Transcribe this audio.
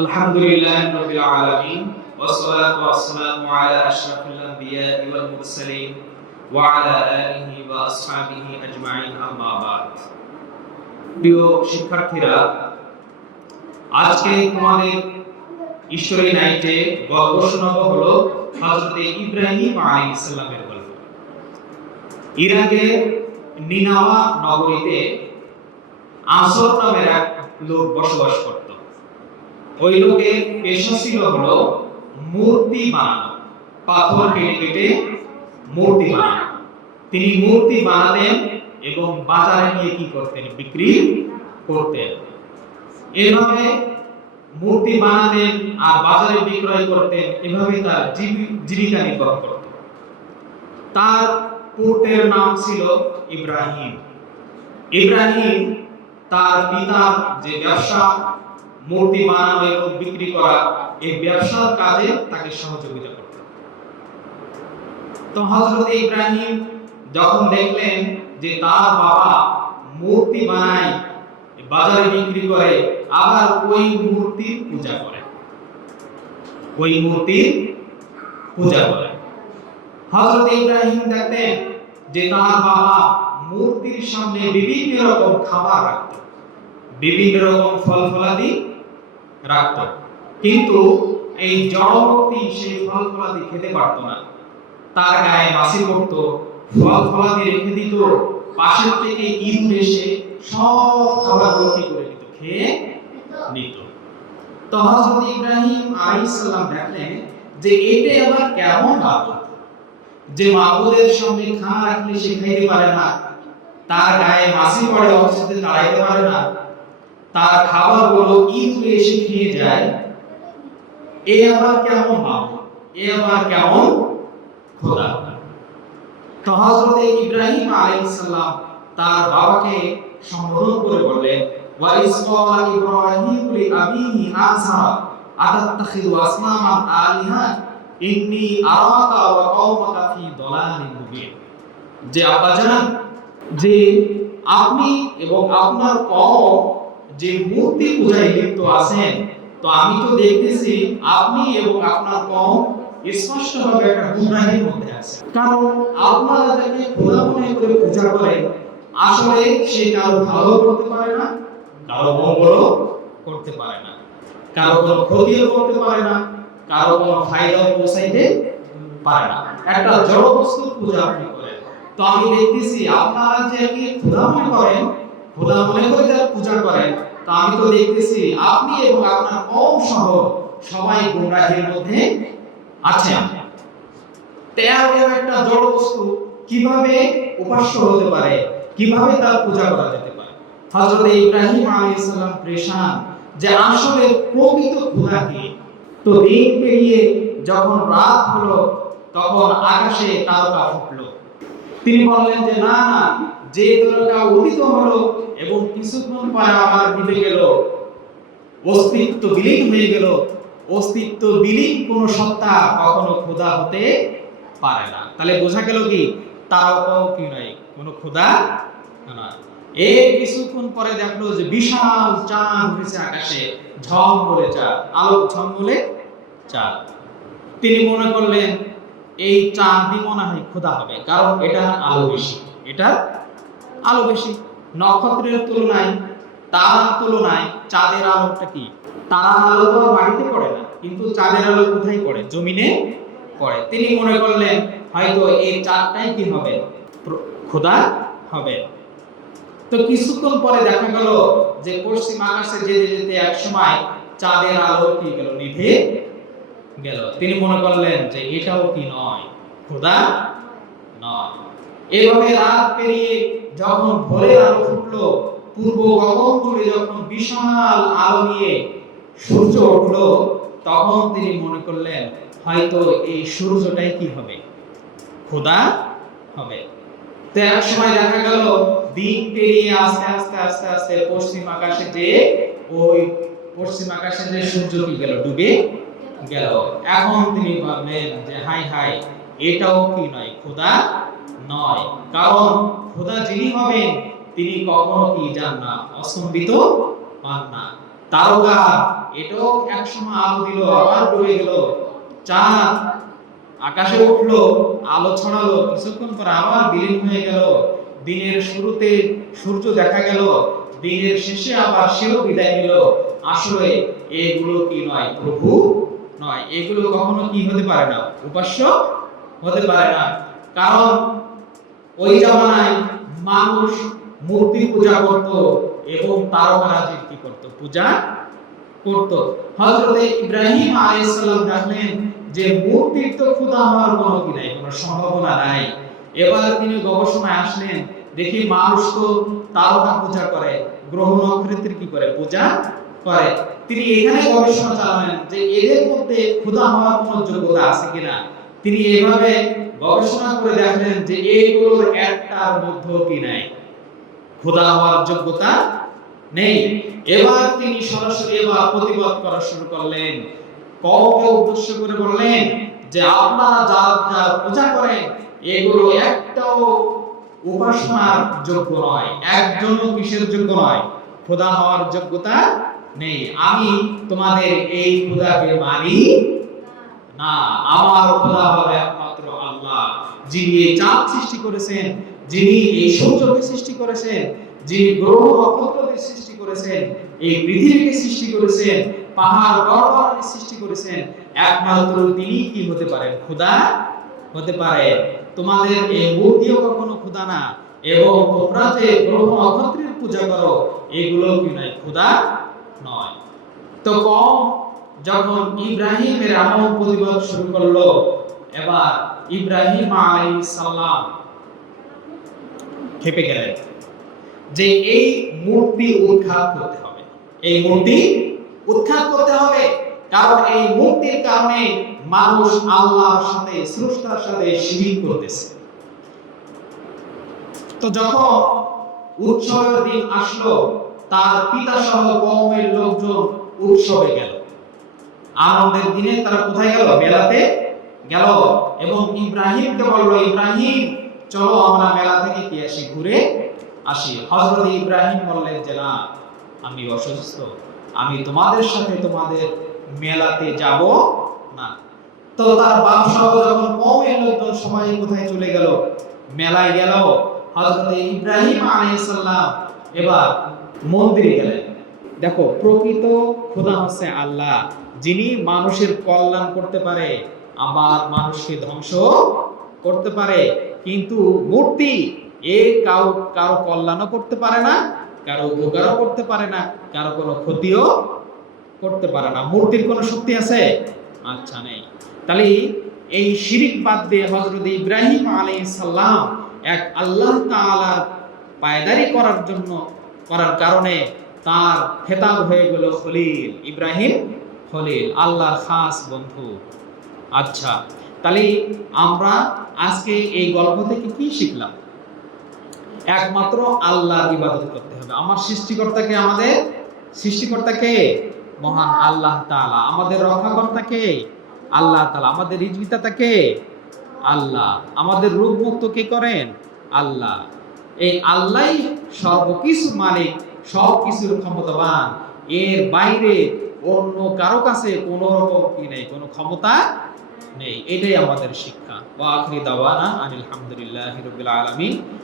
আলহামদুলিল্লাহি রাব্বিল আলামিন ওয়াসসালাতু ওয়াসসালামু আলা আশরাফিল আমবিয়াই ওয়াল মুরসালিন ওয়া আলা আলিহি ওয়া আসহাবিহি আজমাইন আম্মা বাদ। প্রিয় শিক্ষার্থীরা, আজকে তোমাদের ঈশ্বরী নাইটে গল্প শোনাবো হলো হযরত ইব্রাহিম আলাইহিস সালামের গল্প। ইরাকের নিনাওয়া নগরীতে আসর নামের এক লোক বসবাস করত। ওই লোকের পেশা ছিল হলো মূর্তি বানানো, পাথর কেটে কেটে মূর্তি বানানো। তিনি মূর্তি বানাতেন এবং বাজারে নিয়ে কি করতেন? বিক্রি করতেন। এভাবে মূর্তি বানাতেন আর বাজারে বিক্রয় করতেন। এভাবে তার জীবিকা নির্বাহ করতেন। তার পুত্রের নাম ছিল ইব্রাহিম। ইব্রাহিম তার পিতার যে ব্যবসা, মূর্তি বানানো এবং বিক্রি করা, এই ব্যবসার কাজে তাকে সহযোগিতা করত। তো হযরত ইব্রাহিম যখন দেখলেন যে তার বাবা মূর্তি বানায়, বাজারে বিক্রি করে, আবার ওই মূর্তির পূজা করে, হযরত ইব্রাহিম দেখলেন যে তার বাবা মূর্তির সামনে বিভিন্ন রকম খাবার রাখত, বিভিন্ন রকম ফল ফলাদি রাখত, কিন্তু এই জড়মূর্তি সেই ফল ফলাদি খেতে পারত না। তার গায়ে মাছি পড়তো, ফল ফলাদি রেখে দিত, পাশের থেকে ইঁদুর এসে সব খাবারগুলো কি করে নিত, খেয়ে নিত। তো হযরত ইব্রাহিম আলাইহিস সালাম দেখলেন যে এটা আবার কেমন মাবুদ, যে মাবুদের সামনে খানা রাখলে সে খাইতে পারে না, তার গায়ে মাছি পড়ে অথচ তাড়াইতে পারে না, তার খাবারগুলো ইঁদুর এসে খেয়ে যায়। এ আবার কেমন মাবুদ, এ আবার কেমন খোদা? তো হযরত ইব্রাহিম আলাইহিস সালাম তার বাবাকে সম্বোধন করে বললেন, ওয়া ইসকালা ইব্রাহিম লি আবিহি আযরা আতাত্তাখিযু আসনামান আলিহা ইন্নী আরাকা ওয়া কওমাকা ফি দালালিন মুবিন। যে আব্বাজান, যে আপনি এবং আপনার কওম যে মূর্তি পূজায় লিপ্ত আছেন, তো আমি তো দেখতেছি আপনি এবং আপনার কওম স্পষ্টভাবে একটা গুনাহের মধ্যে আছে। কারণ আপনারা যাকে খোদা মনে করে পূজা করেন, আসলে সে কারো ভালো করতে পারে না, কারো মঙ্গলও করতে পারে না, কারো কোনো ক্ষতিও করতে পারে না, কারো কোনো ফায়দাও পৌঁছাইতে পারে না। একটা জড় বস্তুর পূজা আপনি করেন। তো আমি দেখতেছি আপনারা যে কি খোদা মনে করেন, খোদা মনে করে যারা পূজা করেন, তো আমি তো দেখতেছি আপনি এবং আপনার কওম সহ সবাই গুনাহের মধ্যে আছেন। তেরো একটা জড় বস্তু কিভাবে উপাস্য হতে পারে, কিভাবে তার পূজা করা যেতে পারে? হযরত ইব্রাহিম আলাইহিস সালাম পরেশান যে আসলে প্রকৃত খোদা কে। তো দিন পেরিয়ে যখন রাত হলো, তখন আকাশে তারকা ফুটলো। তিনি বললেন যে না না, যে তারকা উদিত হলো এবং কিছুক্ষণ পরে আবার নিভে গেল, অস্তিত্ব বিলীন হয়ে গেল, অস্তিত্ব বিলীন কোন সত্তা কখনো খোদা হতে পারে না। তাহলে বোঝা গেল কি, তারকাও কি নয়, কোন খোদা নয়। এই কিছুক্ষণ পরে দেখলো যে বিশাল চাঁদ উঠেছে আকাশে, ঝলমলে চাঁদ, আলো ঝলমলে চাঁদ। তিনি মনে করলেন এই চাঁদই মনে হয় খোদা হবে, কারণ এটা আলো বেশি, এটা আলো বেশি। নক্ষত্রের তুলনায়, তারার তুলনায় চাঁদের আলোটা কি? তারার আলো তো মাটিতে পড়ে না, কিন্তু চাঁদের আলো কোথায় পড়ে? জমিনে পড়ে। তিনি মনে করলেন হয়তো এই চাঁদটাই কি হবে, খোদা হবে। তো কিছুক্ষণ পরে দেখা গেল যে পশ্চিম আকাশে যেতে যেতে এক সময় চাঁদের আলো কি গেল, নিভে গেল। তিনি মনে করলেন যে এটাও কি নয়, খোদা নয়। এভাবে রাত পেরিয়ে যখন ভোরের আলো ফুটলো, পূর্ব গগন জুড়ে যখন বিশাল আলো নিয়ে সূর্য উঠলো, তখন তিনি মনে করলেন হয়তো এই সূর্যটাই কি হবে, খোদা হবে। তো এক সময় দেখা গেল দিন পেরিয়ে আস্তে আস্তে আস্তে আস্তে পশ্চিম আকাশে যে ওই পশ্চিম আকাশে যে সূর্য কি গেল, ডুবে গেল। এখন তিনি ভাবলেন যে হাই হাই, এটাও কি নয়, খোদা নয়। কারণ খোদা যিনি হবেন তিনি কখনো কি যান না, অস্তম্ভিত পান না। তারকা এটাও একসময় আলো দিল, আবার ডুবে গেল। চাঁদ আকাশে উঠলো, আলো ছড়ালো, কিছুক্ষণ পর আবার বিলীন হয়ে গেল। দিনের শুরুতে সূর্য দেখা গেল, দিনের শেষে আবার সেও বিদায় নিল। আসলে এগুলো কি নয়? প্রভু নয়। এগুলো কখনো কি হতে পারে না? উপাস্য হতে পারে না। কারণ ওই জামানায় মানুষ মূর্তি পূজা করত এবং তারকারাজির কি করত? পূজা করত। হযরত ইব্রাহিম আলাইহিস সালাম দেখলেন যে মূর্তির তো খোদা হওয়ার কোনো কি নাই, কোনো সম্ভাবনা নাই। এবার তিনি গবেষণায় আসলেন, দেখি মানুষ তো তারকা পূজা করে, গ্রহ নক্ষত্রের কি করে? পূজা করে। তিনি এখানে গবেষণা চালালেন যে এদের মধ্যে খোদা হওয়ার কোনো যোগ্যতা আছে কিনা। তিনি এভাবে গবেষণা করে দেখলেন যে এইগুলোর একটার মধ্যেও কি নাই, খোদা হওয়ার যোগ্যতা নেই। এবার তিনি সরাসরি প্রতিবাদ করা শুরু করলেন। কওমকে উদ্দেশ্য করে বললেন যে আপনারা যা যা পূজা করেন এগুলো একটাও উপাসনার যোগ্য নয়, একজনও কিসের যোগ্য নয়? খোদা হওয়ার যোগ্যতা নেই। আমি তোমাদের এই খোদাকে মানি না। আমার খোদা হবে একমাত্র আল্লাহ, যিনি এই চাঁদ সৃষ্টি করেছেন, যিনি এই সূর্যকে সৃষ্টি করেছেন, যিনি গ্রহ নক্ষত্রদের সৃষ্টি করেছেন, এই পৃথিবীকে সৃষ্টি করেছেন, পাহাড় পর্বতকে সৃষ্টি করেছেন, একমাত্র তিনি কি হতে পারেন? খোদা হতে পারে। তোমাদের এই মূর্তিও কখনো খোদা না, এবং তোমরা যে গ্রহ নক্ষত্রের পূজা করো এগুলো কি নয়? খোদা নয়। তো কওম যখন ইব্রাহিমের এমন প্রতিবাদ শুরু করলো, এবার ইব্রাহিম আলাইহিস সালাম খেপে গেলেন যে এই মূর্তি উৎখাত করতে হবে, এই মূর্তি উৎখাত করতে হবে। কারণ এই মূর্তির কারণে মানুষ আল্লাহর সাথে, স্রষ্টার সাথে শিরক করতেছে। তো যখন উৎসবের দিন আসলো, তার পিতা সহ কওমের লোকজন উৎসবে গেল। আনন্দের দিনে তারা কোথায় গেল? মেলাতে গেল। এবং ইব্রাহিমকে বলল, ইব্রাহিম চলো আমরা মেলা থেকে কি আসি, ঘুরে আসি। হযরত ইব্রাহিম বললেন যে না, আমি অসুস্থ, আমি তোমাদের সাথে তোমাদের মেলাতে যাব না। তো তার বাপ সহ যখন কওমের লোকজন সবাই কোথায় চলে গেল? মেলায় গেল। হযরত ইব্রাহিম আলাইহিস সালাম এবার মন্দিরে গেলেন। দেখো, প্রকৃত খোদা হচ্ছে আল্লাহ, যিনি মানুষের কল্যাণ করতে পারে, আবার মানুষকে ধ্বংস করতে পারে। কিন্তু মূর্তি কারো কল্যাণও করতে পারে না, কারো উপকারও করতে পারে না, কারো কোনো ক্ষতিও করতে পারে না। মূর্তির কোনো শক্তি আছে? আচ্ছা, নেই। তাহলে এই শিরিক বাদ দিয়ে হযরত ইব্রাহিম আলাইহিস সালাম এক আল্লাহ তাআলার পায়দারি করার কারণে তার খেতাব হয়ে গেল খলিল। ইব্রাহিম খলিল, আল্লাহর খাস বন্ধু। আচ্ছা, তাহলে আমরা আজকে এই গল্প থেকে কি শিখলাম? একমাত্র আল্লাহর ইবাদত করতে হবে। আমার সৃষ্টিকর্তাকে, আমাদের সৃষ্টিকর্তাকে মহান আল্লাহ তাআলা। আমাদের রক্ষাকর্তাকে আল্লাহ তাআলা। আমাদের রিজবিতাকে আল্লাহ। আমাদের রোগ মুক্ত কে করেন? আল্লাহ। এই আল্লাহই সর্বকিছু মালিক, সবকিছুর ক্ষমতাবান। এর বাইরে অন্য কারো কাছে কোনো রকম কি নেই, কোনো ক্ষমতা নেই। এটাই আমাদের শিক্ষা। ওয়া আখিরি দাওয়ানা আলহামদুলিল্লাহি রাব্বিল আলামিন।